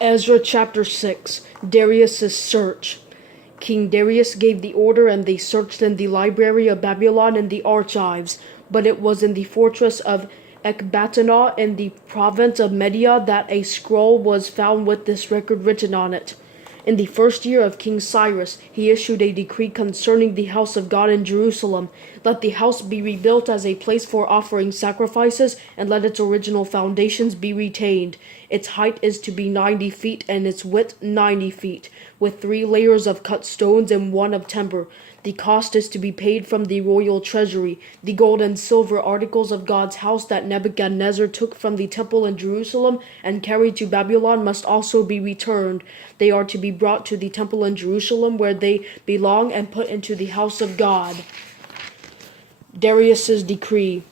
Ezra Chapter 6. Darius's Search. King Darius gave the order, and they searched in the library of Babylon and the archives, but it was in the fortress of Ecbatana in the province of Media that a scroll was found with this record written on it. In the first year of King Cyrus, he issued a decree concerning the house of God in Jerusalem. Let the house be rebuilt as a place for offering sacrifices, and let its original foundations be retained. Its height is to be 90 feet, and its width 90 feet, with 3 layers of cut stones and 1 of timber. The cost is to be paid from the royal treasury. The gold and silver articles of God's house that Nebuchadnezzar took from the temple in Jerusalem and carried to Babylon must also be returned. They are to be brought to the temple in Jerusalem, where they belong, and put into the house of God. Darius's decree.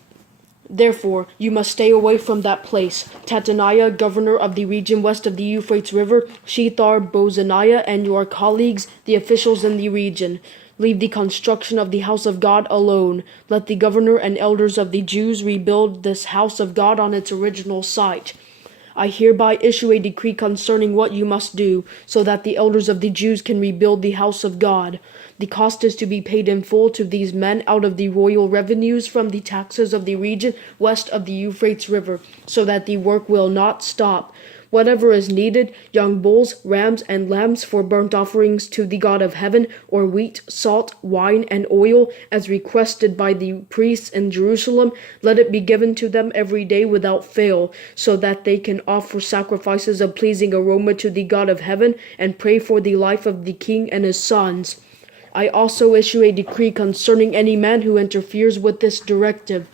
Therefore, you must stay away from that place. Tataniah, governor of the region west of the Euphrates River, Shethar-Bozaniah, and your colleagues, the officials in the region. Leave the construction of the house of God alone. Let the governor and elders of the Jews rebuild this house of God on its original site. I hereby issue a decree concerning what you must do, so that the elders of the Jews can rebuild the house of God. The cost is to be paid in full to these men out of the royal revenues from the taxes of the region west of the Euphrates River, so that the work will not stop. Whatever is needed, young bulls, rams, and lambs for burnt offerings to the God of heaven, or wheat, salt, wine, and oil, as requested by the priests in Jerusalem, let it be given to them every day without fail, so that they can offer sacrifices of pleasing aroma to the God of heaven, and pray for the life of the king and his sons. I also issue a decree concerning any man who interferes with this directive.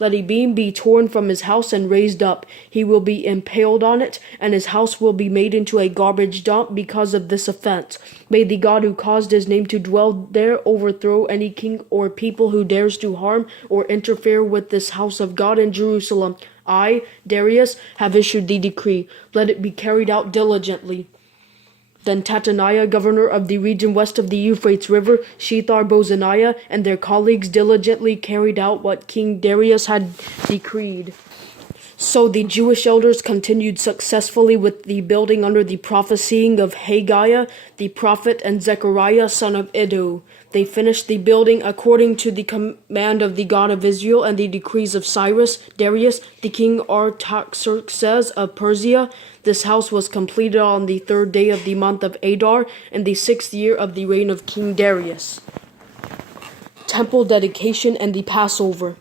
Let a beam be torn from his house and raised up. He will be impaled on it, and his house will be made into a garbage dump because of this offense. May the God who caused his name to dwell there overthrow any king or people who dares to harm or interfere with this house of God in Jerusalem. I, Darius, have issued the decree. Let it be carried out diligently. Then Tataniah, governor of the region west of the Euphrates River, Shethar-Bozaniah, and their colleagues diligently carried out what King Darius had decreed. So the Jewish elders continued successfully with the building under the prophesying of Haggai the prophet and Zechariah son of Iddo. They finished the building according to the command of the God of Israel and the decrees of Cyrus, Darius, the king Artaxerxes of Persia. This house was completed on the 3rd day of the month of Adar, in the 6th year of the reign of King Darius. Temple dedication and the Passover.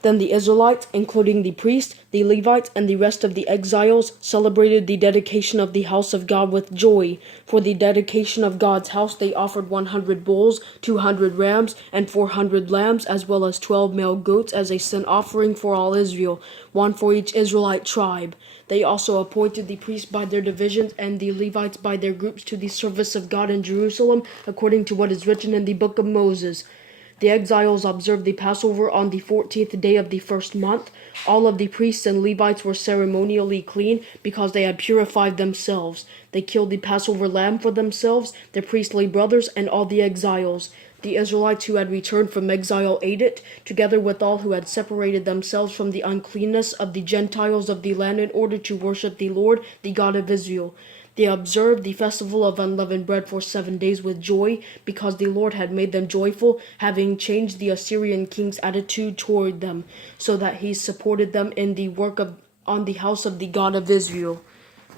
Then the Israelites, including the priests, the Levites, and the rest of the exiles, celebrated the dedication of the house of God with joy. For the dedication of God's house they offered 100 bulls, 200 rams, and 400 lambs, as well as 12 male goats as a sin offering for all Israel, 1 for each Israelite tribe. They also appointed the priests by their divisions and the Levites by their groups to the service of God in Jerusalem, according to what is written in the book of Moses. The exiles observed the Passover on the 14th day of the first month. All of the priests and Levites were ceremonially clean because they had purified themselves. They killed the Passover lamb for themselves, their priestly brothers, and all the exiles. The Israelites who had returned from exile ate it, together with all who had separated themselves from the uncleanness of the Gentiles of the land in order to worship the Lord, the God of Israel. They observed the festival of unleavened bread for 7 days with joy, because the Lord had made them joyful, having changed the Assyrian king's attitude toward them, so that he supported them in the work on the house of the God of Israel.